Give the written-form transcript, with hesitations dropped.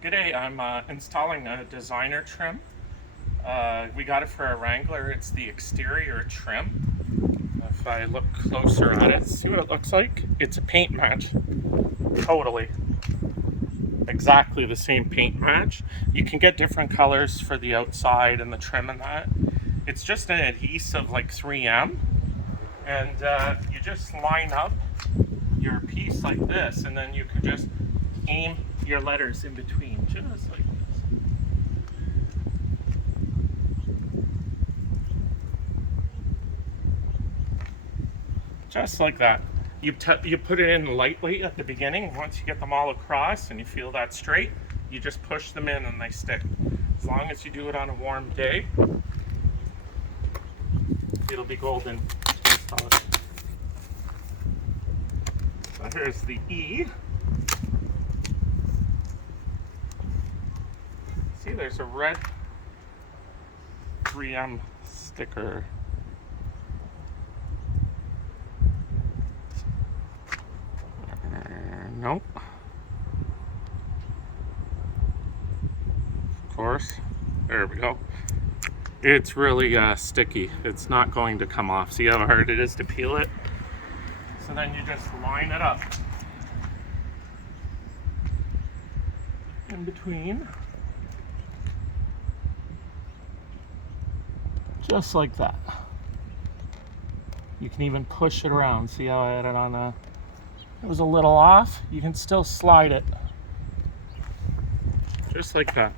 G'day, I'm installing a designer trim. We got it for a Wrangler. It's the exterior trim. If I look closer at it, see what it looks like? It's a paint match. Totally. Exactly the same paint match. You can get different colors for the outside and the trim and that. It's just an adhesive like 3M. And you just line up your piece like this, and then you can just aim your letters in between, just like this. Just like that. You put it in lightly at the beginning. Once you get them all across and you feel that straight, you just push them in and they stick. As long as you do it on a warm day, it'll be golden. So here's the E. See, there's a red 3M sticker. Nope. Of course. There we go. It's really sticky. It's not going to come off. See how hard it is to peel it? So then you just line it up in between. Just like that. You can even push it around. See how I had it on a... It was a little off. You can still slide it. Just like that.